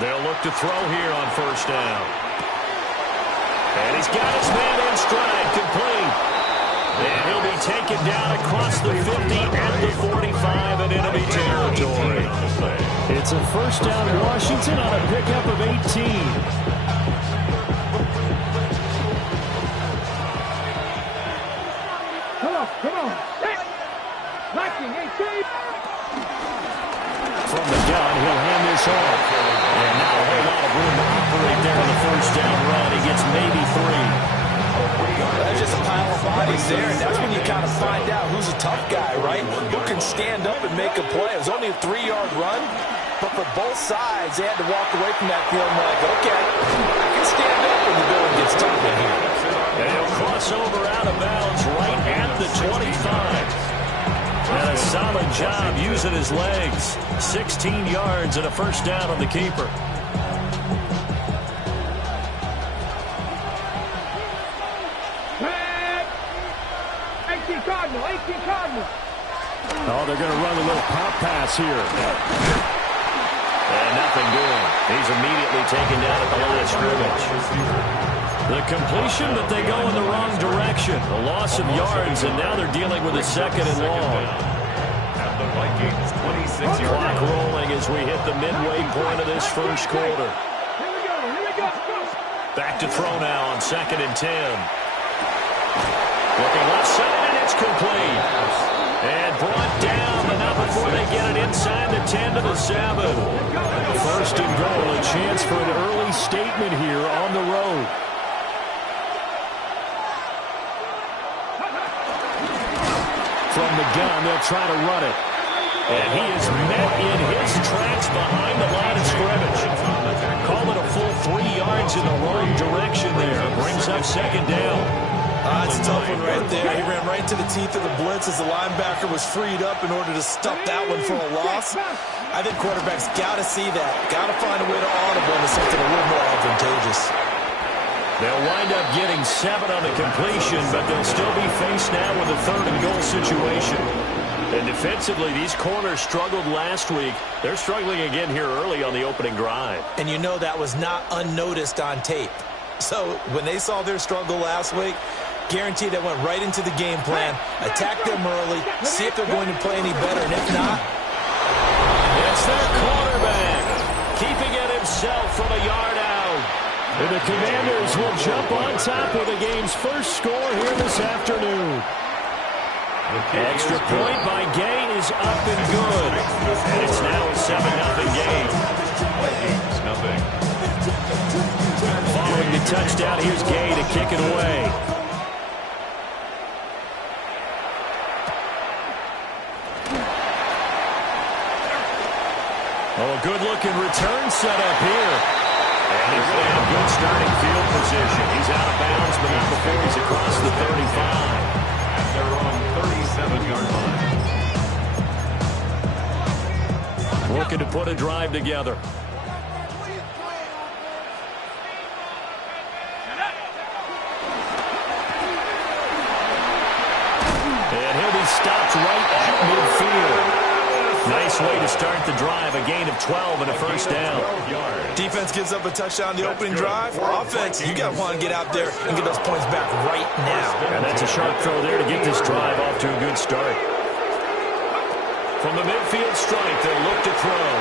They'll look to throw here on first down. And he's got his man in stride, complete. And he'll be taken down across the 50 and the 45 in enemy territory. It's a first down Washington on a pickup of 18. From the gun, he'll hand this off. And now a whole lot of room to operate there on the first down run. He gets maybe 3. That's just a pile of bodies there, and that's when you kind of find out who's a tough guy, right? Who can stand up and make a play. It was only a 3-yard run, but for both sides, they had to walk away from that field like, okay, I can stand up when the building gets tough in here. And he'll cross over out of bounds right at the 25. And a solid job using his legs. 16 yards and a first down on the keeper. Oh, they're going to run a little pop pass here. And nothing doing. He's immediately taken down at the line of scrimmage. The completion, but they go in the wrong direction. A loss of yards, and now they're dealing with a second and long. Clock rolling as we hit the midway point of this first quarter. Back to throw now on 2nd and 10. Looking left side, and it's complete. And brought down, but not before they get it inside the 10 to the 7. First and goal, a chance for an early statement here on the road. From the gun, they'll try to run it. And he is met in his tracks behind the line of scrimmage. Call it a full 3 yards in the wrong direction there. Brings up 2nd down. That's a tough one right there. He ran right into the teeth of the blitz as the linebacker was freed up in order to stop that one for a loss. I think quarterbacks got to see that. Got to find a way to audible into something a little more advantageous. They'll wind up getting 7 on the completion, but they'll still be faced now with a 3rd and goal situation. And defensively, these corners struggled last week. They're struggling again here early on the opening drive. And you know that was not unnoticed on tape. So when they saw their struggle last week, guaranteed they went right into the game plan, attack them early, see if they're going to play any better, and if not, it's their quarterback keeping it himself from a yard out. And the Commanders will jump on top with the game's first score here this afternoon. Extra point by Gay is up and good. And it's now a 7-0 game. Following the touchdown, here's Gay to kick it away. Oh, a good-looking return set up here. And he's in a good starting field position. He's out of bounds, but not before he's across the 35. At their own 37-yard line. Looking to put a drive together. And he'll be stopped right at midfield. Nice way to start the drive. A gain of 12 and a first down. Defense gives up a touchdown in the opening drive. Offense, you got to want to get out there and get those points back right now. And that's a sharp throw there to get this drive off to a good start. From the midfield strike, they'll look to throw.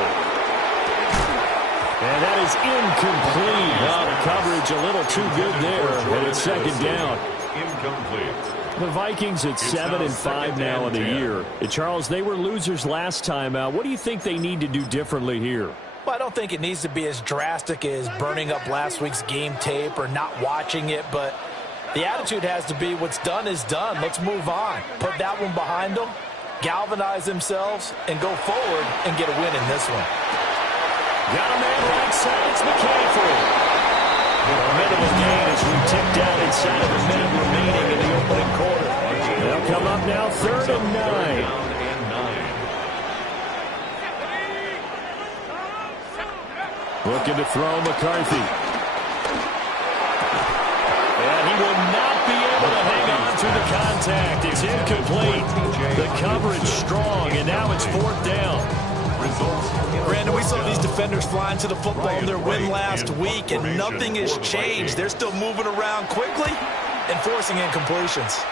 And that is incomplete. Oh, the coverage a little too good there. And it's 2nd down. Incomplete. The Vikings at 7-5 now in the year. Charles, they were losers last time out. What do you think they need to do differently here? Well, I don't think it needs to be as drastic as burning up last week's game tape or not watching it, but the attitude has to be what's done is done. Let's move on. Put that one behind them, galvanize themselves, and go forward and get a win in this one. Got a man right side. It's McCaffrey. A minimal gain as we tick down inside of a minute remaining in the opening quarter. They'll come up now 3rd and 9. Looking to throw McCarthy. And he will not be able to hang on to through the contact. It's incomplete. The coverage strong, and now it's 4th down. Brandon, we saw these defenders flying to the football in their win last week, and nothing has changed. They're still moving around quickly and forcing incompletions.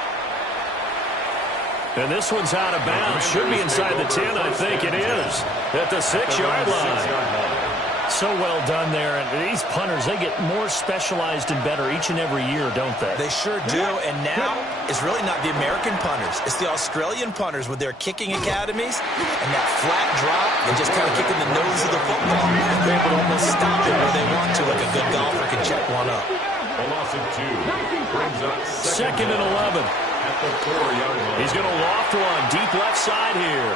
And this one's out of bounds. Should be inside the 10, I think it is. At the 6-yard line. So well done there. And these punters, they get more specialized and better each and every year, don't they? They sure do. And now it's really not the American punters. It's the Australian punters with their kicking academies and that flat drop and just kind of kicking the nose of the football. They're able to almost stop it where they want to, like a good golfer can check one up. A loss of 2 brings up 2nd and 11. At the 4-yard line. He's going to loft one deep left side here.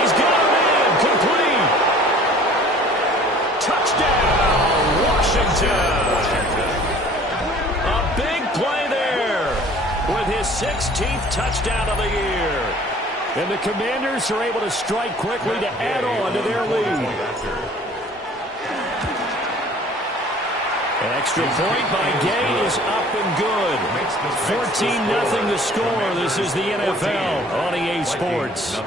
He's got him in. Complete. Touchdown, Washington. A big play there with his 16th touchdown of the year. And the Commanders are able to strike quickly to add on to their lead. An extra point by Gay is up and good. 14-0 the score. This is the NFL on EA Sports.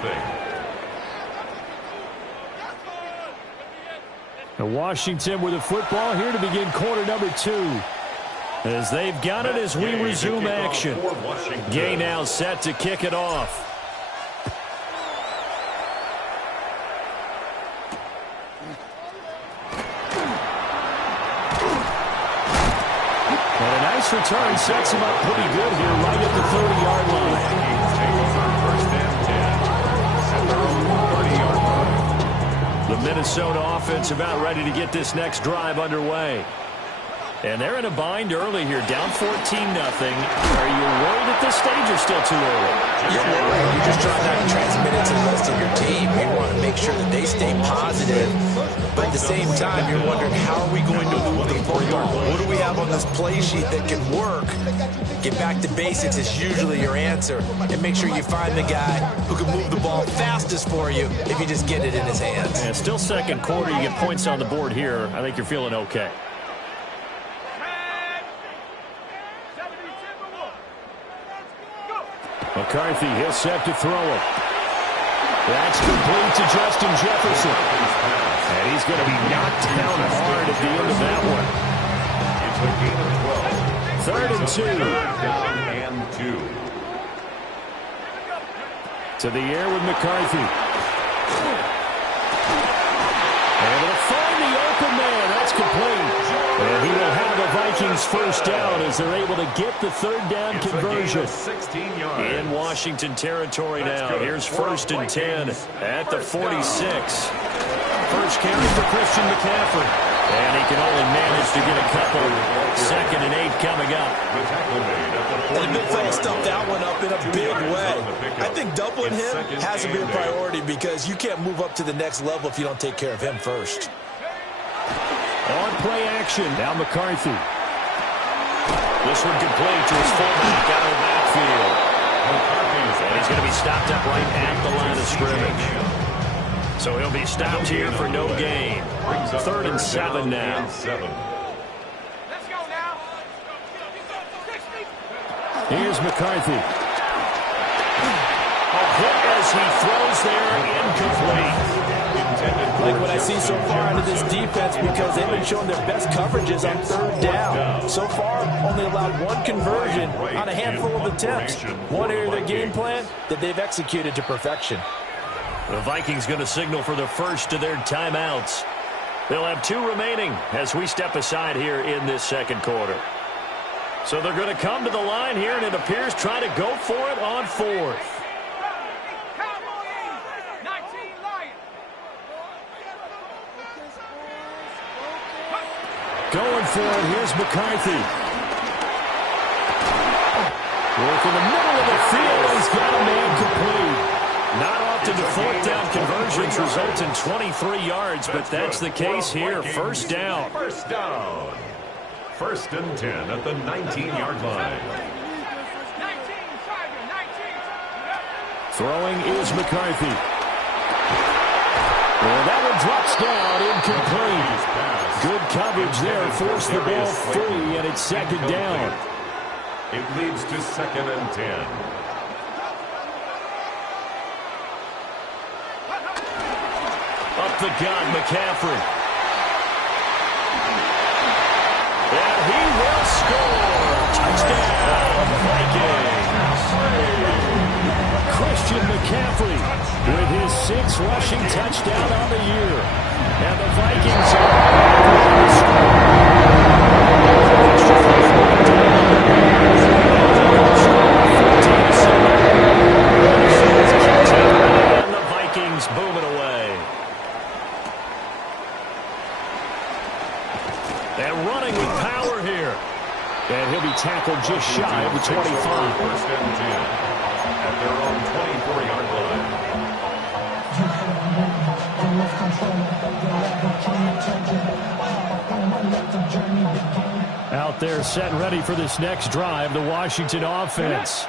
Washington with the football here to begin quarter number 2. As they've got it as we resume action. Gay now set to kick it off. And a nice return sets him up pretty good here right at the 30-yard line. The Minnesota offense about ready to get this next drive underway. And they're in a bind early here, down 14-0. Are you worried at this stage or still too early? You're worried. You're just trying not to transmit it to the rest of your team. You want to make sure that they stay positive. But at the same time, you're wondering, how are we going to move the football? What do we have on this play sheet that can work? Get back to basics is usually your answer. And make sure you find the guy who can move the ball fastest for you if you just get it in his hands. And still second quarter. You get points on the board here. I think you're feeling okay. McCarthy, he'll set to throw it. That's complete to Justin Jefferson. And he's going to be knocked down hard at the end of that one. 3rd and 2. To the air with McCarthy. Able to find the open man. That's complete. And he will have the Vikings first down as they're able to get the 3rd down conversion. In Washington territory now. Here's 1st and 10 at the 46. First carry for Christian McCaffrey. And he can only manage to get a couple. 2nd and 8 coming up. And the big fella stuffed that one up in a big way. I think doubling him has to be a priority because you can't move up to the next level if you don't take care of him first. On play action, now McCarthy. This one complete to his fullback out of the backfield. And he's going to be stopped up right at the line of scrimmage. So he'll be stopped here for no gain. 3rd and 7 now. Here's McCarthy. A hit as he throws there, incomplete. Like what I see so far out of this defense, because they've been showing their best coverages on 3rd down. So far, only allowed 1 conversion on a handful of attempts. One area of their game plan that they've executed to perfection. The Vikings going to signal for the first of their timeouts. They'll have 2 remaining as we step aside here in this 2nd quarter. So they're going to come to the line here, and it appears try to go for it on 4th. Going for it, here's McCarthy. Work in the middle of the field, he's got a man complete. Not often do 4th down conversions result in 23 yards, but that's the case here. First down. 1st and 10 at the 19-yard line. Throwing is McCarthy. And that one drops down, incomplete. Good coverage there, forced the ball free, and it's 2nd down. It leads to 2nd and 10. Up the gut, McCaffrey. And he will score. Touchdown, Vikings. Christian McCaffrey with his 6th rushing touchdown on the year. And the Vikings are on the score. And the Vikings boom it away. And running with power here. And he'll be tackled just shy of the 25. 1st and 10 at their own 24-yard line. Out there set ready for this next drive, the Washington offense.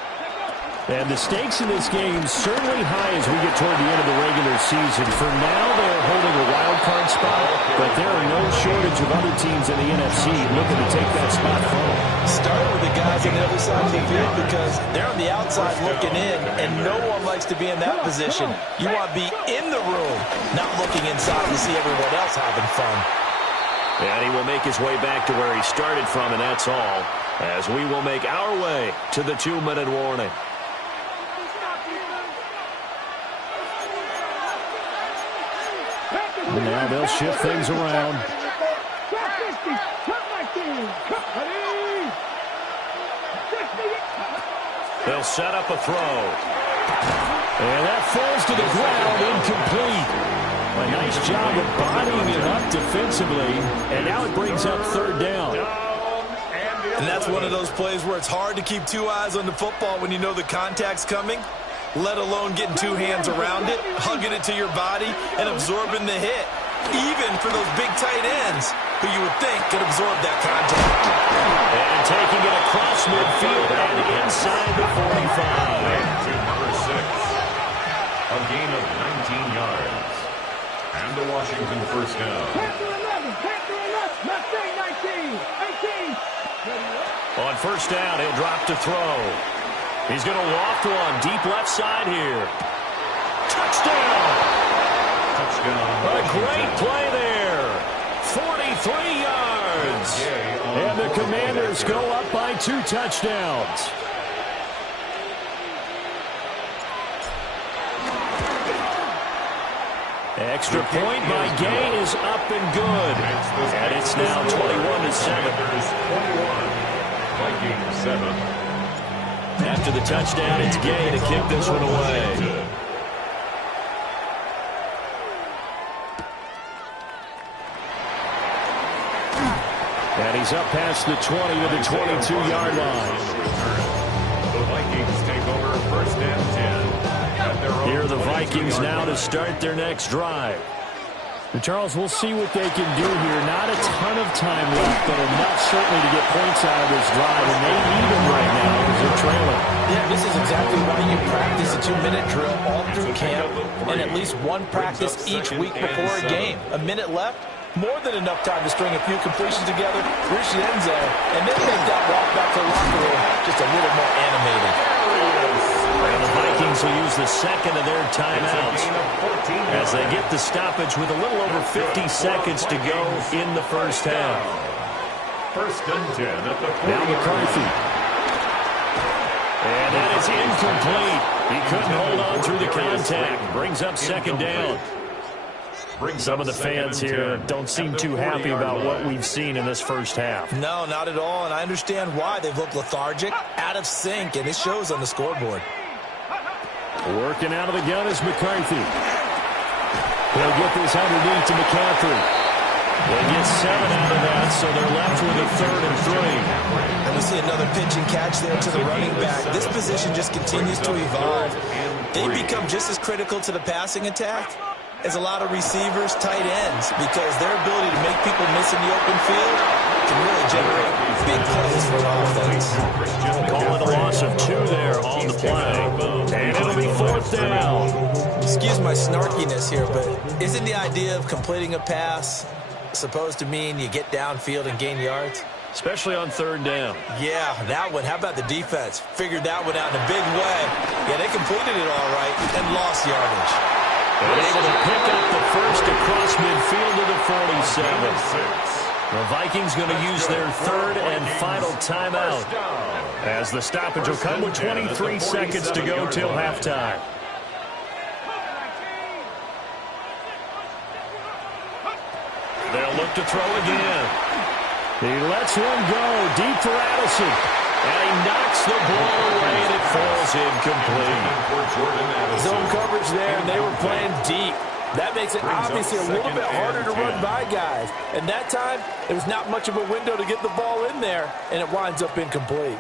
And the stakes in this game certainly high as we get toward the end of the regular season. For now, they're holding a wild card spot, but there are no shortage of other teams in the NFC looking to take that spot from them. Start with the guys on the other side of the field because they're on the outside looking in, and no one likes to be in that position. You want to be in the room, not looking inside to see everyone else having fun. And he will make his way back to where he started from, and that's all, as we will make our way to the 2-minute warning. And now they'll shift things around. They'll set up a throw. And that falls to the ground, incomplete. A nice job of bodying it up defensively, and now it brings up 3rd down. And that's one of those plays where it's hard to keep 2 eyes on the football when you know the contact's coming, let alone getting 2 hands around it, hugging it to your body, and absorbing the hit, even for those big tight ends who you would think could absorb that contact. And taking it across midfield and inside the 45. To number 6. A gain of 19 yards. And the Washington 1st down. On 1st down, he'll drop to throw. He's going to loft one deep left side here. Touchdown! Touchdown. A great play there. 43 yards. And the Commanders go up by 2 touchdowns. Extra point by Gay is up and good. And it's now 21-7. 21. Vikings 7. After the touchdown, it's Gay to kick this one away. And he's up past the 20 to the 22-yard line. The Vikings take over 1st and 10. Here are the Vikings now to start their next drive. And Charles, we'll see what they can do here. Not a ton of time left, but enough certainly to get points out of this drive. And they need them right now because they're trailing. Yeah, this is exactly why you practice a 2-minute drill all through camp and at least one practice each week before a game. A minute left, more than enough time to string a few completions together, reach the end zone, and then make that walk back to the locker room just a little more animated. And the Vikings will use the second of their timeouts as they get the stoppage with a little over 50 seconds to go in the 1st half. 1st and 10 at the 40. Now McCarthy. And that is incomplete. He couldn't hold on through the contact. Brings up 2nd down. Some of the fans here don't seem too happy about what we've seen in this 1st half. No, not at all, and I understand why. They've looked lethargic, out of sync, and it shows on the scoreboard. Working out of the gun is McCarthy. He'll get this underneath to McCaffrey. They get 7 out of that, so they're left with a 3rd and 3. And we see another pitch and catch there to the running back. This position just continues to evolve. They become just as critical to the passing attack as a lot of receivers, tight ends, because their ability to make people miss in the open field can really generate big plays for an offense. Calling a loss of 2 there on the play. And it'll be 4th down. Excuse my snarkiness here, but isn't the idea of completing a pass supposed to mean you get downfield and gain yards? especially on third down. Yeah, that one. How about the defense? Figured that one out in a big way. Yeah, they completed it all right and lost yardage. And able to pick up the first across midfield to the 47. The Vikings going to use their third and final timeout, as the stoppage will come with 23 seconds to go till halftime. They'll look to throw again. He lets one go deep for Addison. And he knocks the ball away, and it falls incomplete. Zone coverage there, and they were playing deep. That makes it obviously a little bit harder to run by guys. And that time, there was not much of a window to get the ball in there, and it winds up incomplete.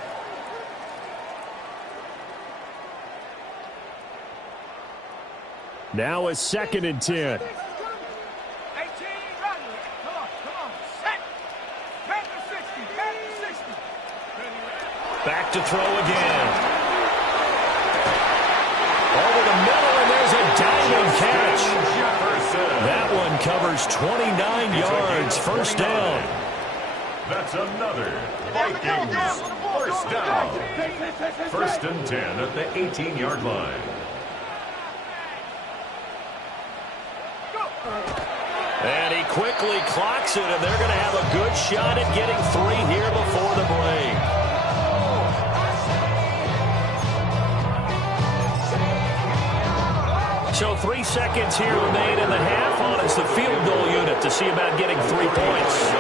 Now a 2nd and 10. Back to throw again. Over the middle, and there's a diving catch. That one covers 29 yards. First down. That's another Vikings first down. 1st and 10 at the 18-yard line. And he quickly clocks it, and they're going to have a good shot at getting 3 here before the break. So 3 seconds here remain in the half on as the field goal unit to see about getting 3 points.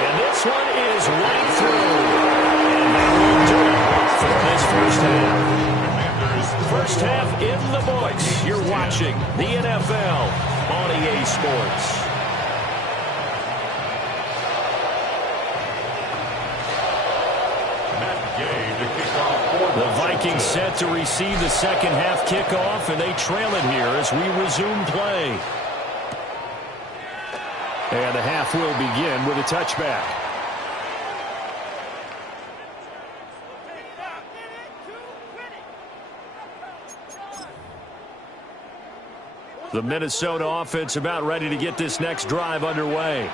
And this one is right through. And that will do it for this first half. First half in the books. You're watching the NFL on EA Sports. The Vikings set to receive the second half kickoff, and they trail it here as we resume play. And the half will begin with a touchback. The Minnesota offense about ready to get this next drive underway.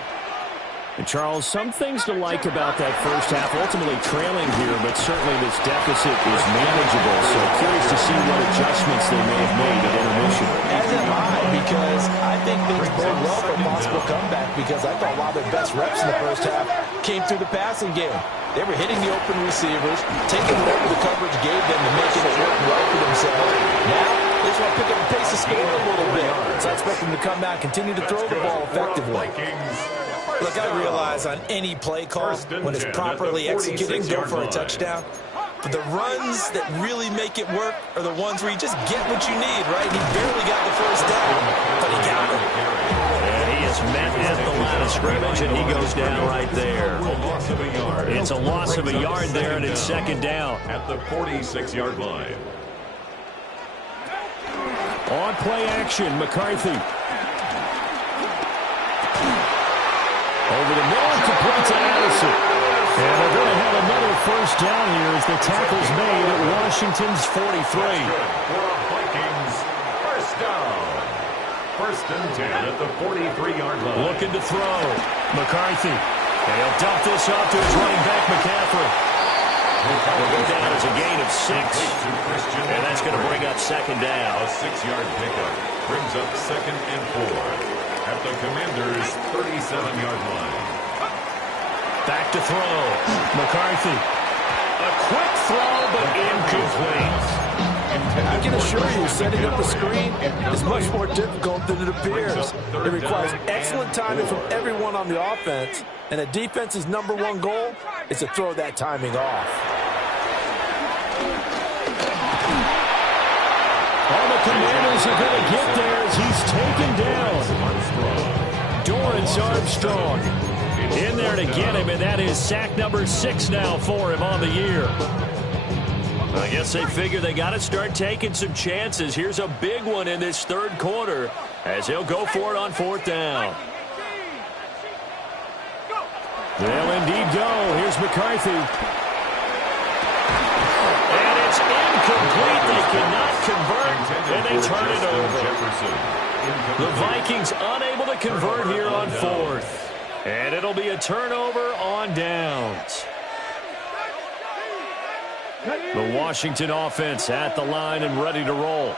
And Charles, some things to like about that first half, ultimately trailing here, but certainly this deficit is manageable. So curious to see what adjustments they may have made at intermission. As am I, because I think things bode well for a possible comeback, because I thought a lot of their best reps in the first half came through the passing game. They were hitting the open receivers, taking whatever the coverage gave them to making it work well for themselves. Now, they just want to pick up the pace of score a little bit. So I expect them to come back, continue to throw the ball effectively. Look, I realize on any play call, when it's properly executed, go for a touchdown. But the runs that really make it work are the ones where you just get what you need, right? He barely got the first down, but he got it. And he is met at the line of scrimmage, and he goes down right there. It's a loss of a yard there, and it's second down. At the 46-yard line. On play action, McCarthy. Over the middle, complete to Addison. And they're going to have another first down here as the tackle's made at Washington's 43. Vikings first down. 1st and 10 at the 43-yard line. Looking to throw. McCarthy. And he'll dump this off to his running back, McCaffrey. Will go down as a gain of 6. And that's going to bring up second down. A 6-yard pickup brings up 2nd and 4. At the Commanders' 37-yard line. Back to throw. McCarthy. A quick throw, but incomplete. I can assure you, setting up the screen is much more difficult than it appears. It requires excellent timing from everyone on the offense, and the defense's #1 goal is to throw that timing off. All the Commanders are going to get there as he's taken down. Dorrance Armstrong in there to get him, and that is sack number 6 now for him on the year. I guess they figure they got to start taking some chances. Here's a big one in this third quarter as he'll go for it on 4th down. They'll indeed go. Here's McCarthy. And it's incomplete. They cannot convert, and they turn it over. The Vikings unable to convert here on 4th. And it'll be a turnover on downs. The Washington offense at the line and ready to roll.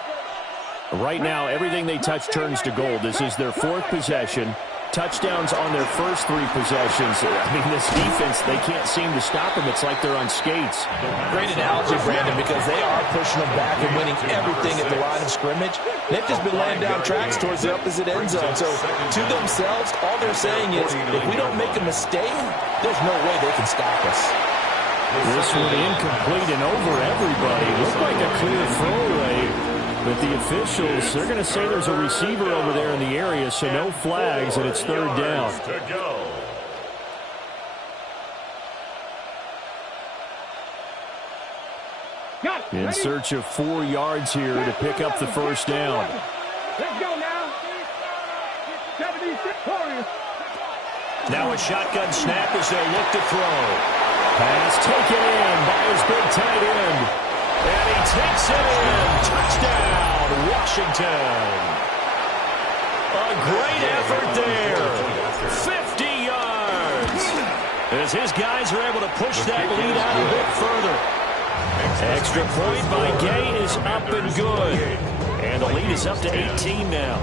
Right now, everything they touch turns to gold. This is their fourth possession. Touchdowns on their first three possessions. I mean, this defense, they can't seem to stop them. It's like they're on skates. Great analogy, Brandon, because they are pushing them back and winning everything at the line of scrimmage. They've just been laying down tracks towards the opposite end zone. So to themselves, all they're saying is, if we don't make a mistake, there's no way they can stop us. This one incomplete and over everybody. Looked like a clear throwaway. But the officials, they're going to say there's a receiver over there in the area, so no flags, and it's third down. In search of 4 yards here to pick up the first down. Let's go now. 76 Warriors. Now a shotgun snap as they look to throw. Pass taken in by his big tight end. And he takes it in. Touchdown, Washington. A great effort there. 50 yards. As his guys are able to push that lead out a bit further. Extra point by Gay is up and good. And the lead is up to 18 now.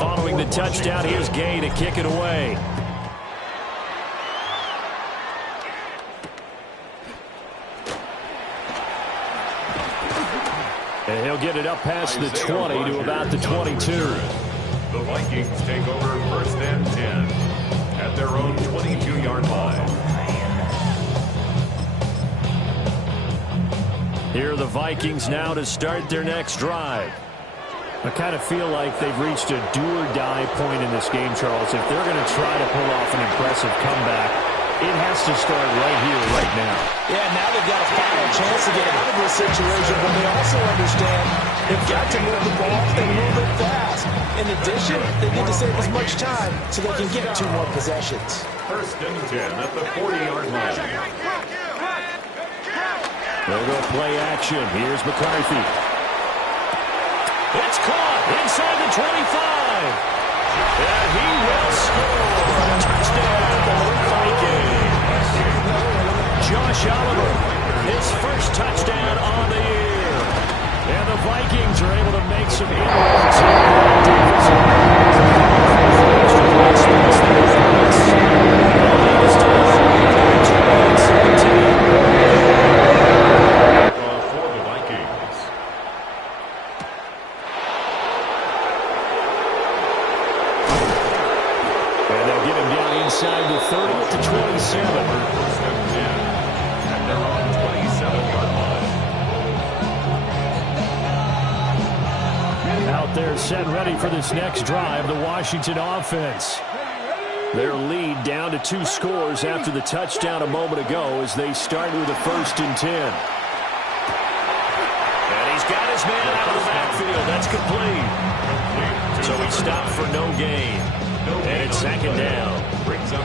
Following the touchdown, here's Gay to kick it away. And he'll get it up past the 20 to about the 22. The Vikings take over first and 10 at their own 22-yard line. Here are the Vikings now to start their next drive. I kind of feel like they've reached a do-or-die point in this game, Charles. If they're going to try to pull off an impressive comeback, it has to start right here, right now. Yeah, now they've got a final chance to get out of this situation, but they also understand they've got to move the ball and move it fast. In addition, they need to save as much time so they can get 2 more possessions. First and 10 at the 40-yard line. They'll go play action. Here's McCarthy. It's caught inside the 25. And he will score. Touchdown, Vikings. Josh Oliver, his first touchdown on the year. And the Vikings are able to make some inroads For the Vikings. And they'll get him down inside the 30 to 27. First and 10 at their own 27-yard line. Out there set ready for this next drive, the Washington offense. Their lead down to 2 scores after the touchdown a moment ago as they start with a first and 10. And he's got his man out of the backfield. That's complete. So he stopped for no gain. And it's second down.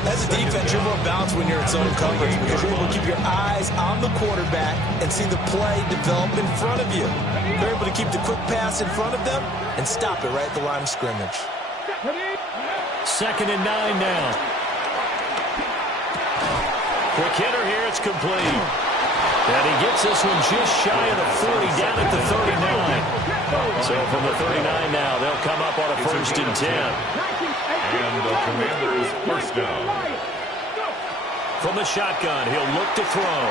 As a defense, you're more balanced when you're in zone coverage because you're able to keep your eyes on the quarterback and see the play develop in front of you. They're able to keep the quick pass in front of them and stop it right at the line of scrimmage. Second and 9 now. Quick hitter here. It's complete. And he gets this one just shy of the 40 down at the 39. So from the 39 now, they'll come up on a first and 10. And the Commanders first down. From the shotgun, he'll look to throw.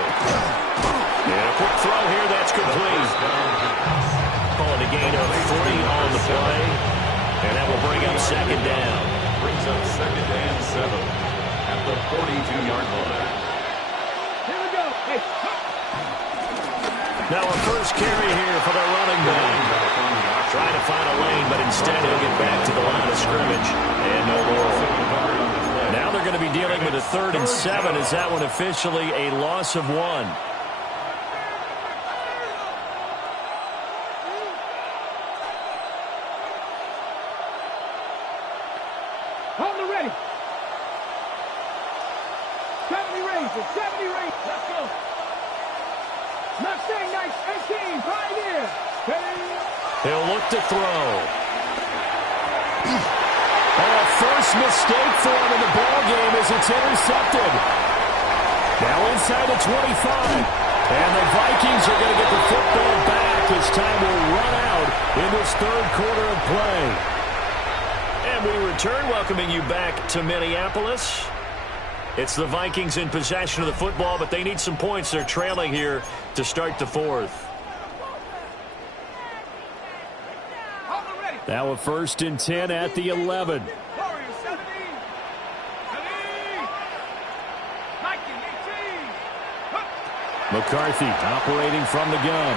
And a quick throw here, that's complete. Calling a gain of 3 on the play. And that will bring up second down. Brings up second and 7 at the 42-yard line. Here we go. Hey. Now a first carry here for the running back. Trying to find a lane, but instead he'll get back to the line of scrimmage. And no more. Now they're going to be dealing with a 3rd and 7. Is that one officially a loss of 1? Hold the ready. 70 Rangers. 70 Rangers. Let's go. Mustang Knights 18. Pioneer. He'll look to throw. Oh, first mistake for him in the ball game as it's intercepted. Now inside the 25. And the Vikings are going to get the football back as time will run out in this third quarter of play. And we return, welcoming you back to Minneapolis. It's the Vikings in possession of the football, but they need some points. They're trailing here to start the fourth. Now a 1st and 10 at the 11. McCarthy operating from the gun.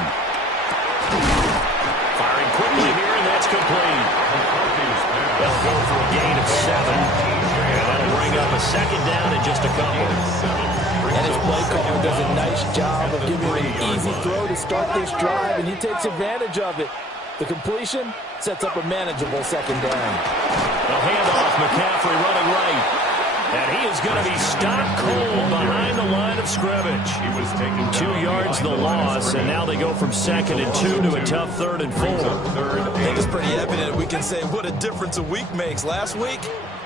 Firing quickly here, and that's complete. They'll go for a gain of 7. And that'll bring up a 2nd down in just a couple. And his play caller does a nice job of giving him an easy throw to start this drive, and he takes advantage of it. The completion sets up a manageable 2nd down. The handoff, McCaffrey running right. And he is going to be stopped cold behind the line of scrimmage. He was taking 2 yards the loss, and now they go from 2nd and 2 to a tough 3rd and 4. I think it's pretty evident we can say what a difference a week makes. Last week,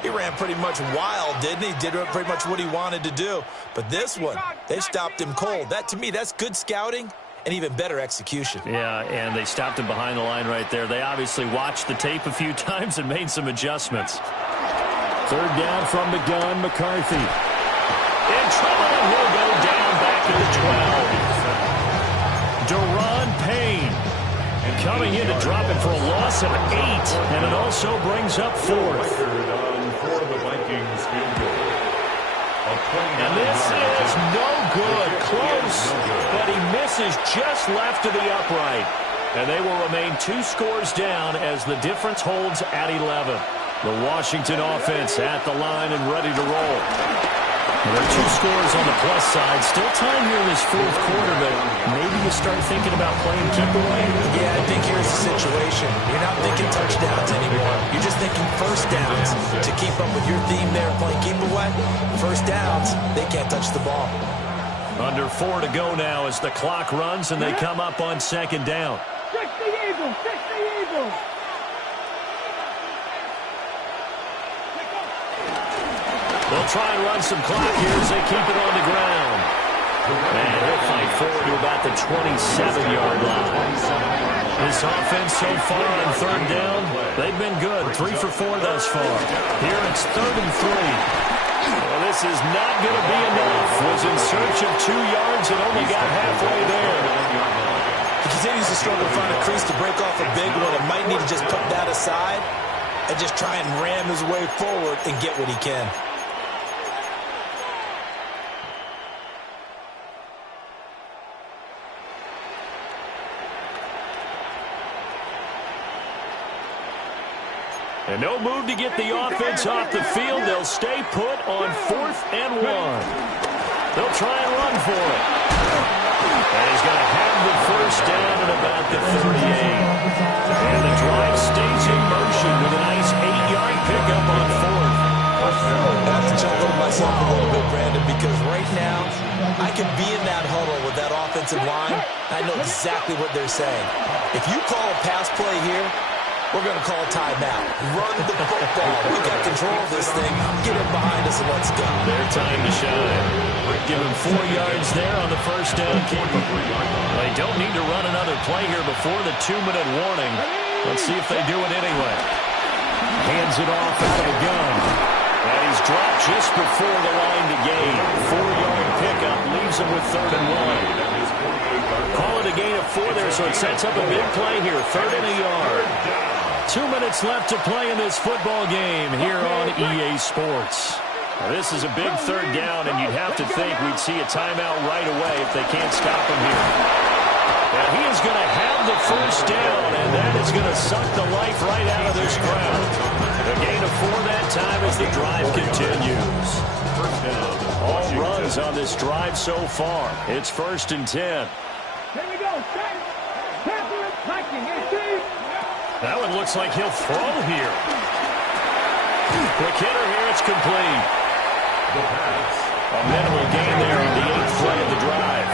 he ran pretty much wild, didn't he? Did pretty much what he wanted to do. But this one, they stopped him cold. That, to me, that's good scouting and even better execution. Yeah, and they stopped him behind the line right there. They obviously watched the tape a few times and made some adjustments. 3rd down from the gun, McCarthy. In trouble, and he'll go down back to the 12. Deron Payne coming in to drop it for a loss of 8, and it also brings up 4th. For the Vikings field goal. And this is no good. Close, but he misses just left of the upright. And they will remain 2 scores down as the difference holds at 11. The Washington offense at the line and ready to roll. Well, there are 2 scores on the plus side. Still time here in this 4th quarter, but maybe you start thinking about playing keep away. Yeah, I think here's the situation. You're not thinking touchdowns anymore. You're just thinking 1st downs. To keep up with your theme there, playing keep away, 1st downs, they can't touch the ball. Under 4 to go now as the clock runs and they come up on 2nd down. 60 Eagles! 60 Eagles! They'll try and run some clock here as they keep it on the ground. And he'll fight forward to about the 27-yard line. This offense so far on 3rd down, they've been good. 3 for 4 thus far. Here it's 3rd and 3. Well, this is not going to be enough. Was in search of 2 yards and only got halfway there. He continues to struggle to find a crease to break off a big one and might need to just put that aside and just try and ram his way forward and get what he can. And no move to get the offense off the field. They'll stay put on 4th and 1. They'll try and run for it. And he's going to have the 1st down at about the 38. And the drive stays in motion with a nice 8-yard pickup on 4th. I have to chuckle to myself a little bit, Brandon, because right now I can be in that huddle with that offensive line. I know exactly what they're saying. If you call a pass play here, we're going to call timeout. Run the football. We got control of this thing. Get it behind us and let's go. Their time to shine. Give him 4 yards there on the 1st down keeper. They don't need to run another play here before the 2-minute warning. Let's see if they do it anyway. Hands it off out of the gun. And he's dropped just before the line to gain. 4-yard pickup leaves him with 3rd and 1. Call it a gain of 4 there, so it sets up a big play here. 3rd and a yard. 2 minutes left to play in this football game here on EA Sports. Now, this is a big 3rd down, and you'd have to think we'd see a timeout right away if they can't stop him here. Now, he is going to have the 1st down, and that is going to suck the life right out of this crowd. A gain of 4 that time as the drive continues. All runs on this drive so far. It's 1st and 10. Here we go. That one looks like he'll throw here. Quick hitter here. It's complete. A minimal gain there on the 8th play of the drive.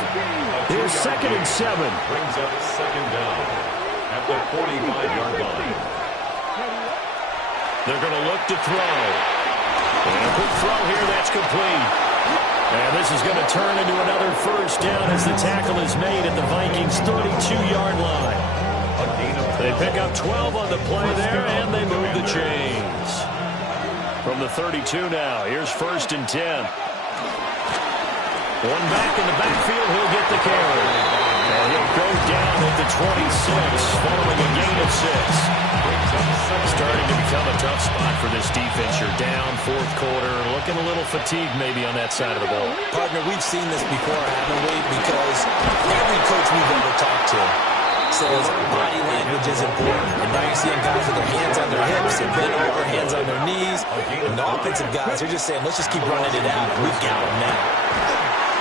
Here's 2nd and 7. Brings up 2nd down at the 45-yard line. They're going to look to throw. And a quick throw here, that's complete. And this is going to turn into another first down as the tackle is made at the Vikings' 32-yard line. They pick up 12 on the play there, and they move the chains. From the 32 now, here's 1st and 10. One back in the backfield, he'll get the carry. And he'll go down at the 26, following a gain of 6. Starting to become a tough spot for this defense. You're down 4th quarter, looking a little fatigued maybe on that side of the ball. Partner, we've seen this before, haven't we? Because every coach we've ever talked to says body language is important. And now you're seeing guys with their hands on their hips, they're bent over, hands on their knees. And the offensive guys, they're just saying, let's just keep running it out. We've got them now.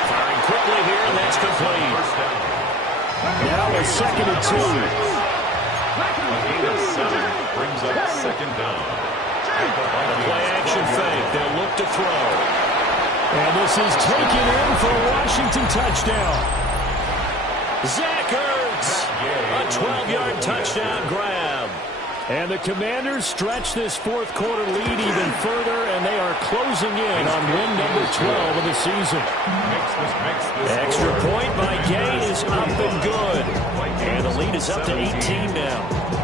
Firing quickly here, and that's complete. Now a 2nd and 2. A gain of 7 brings up 2nd down. Play action fake. They'll look to throw. And this is taken in for a Washington touchdown. Zach Ertz, a 12-yard touchdown grab. And the Commanders stretch this 4th quarter lead even further, and they are closing in on win number 12 of the season. Extra point by Gay is up and good. And the lead is up to 18 now.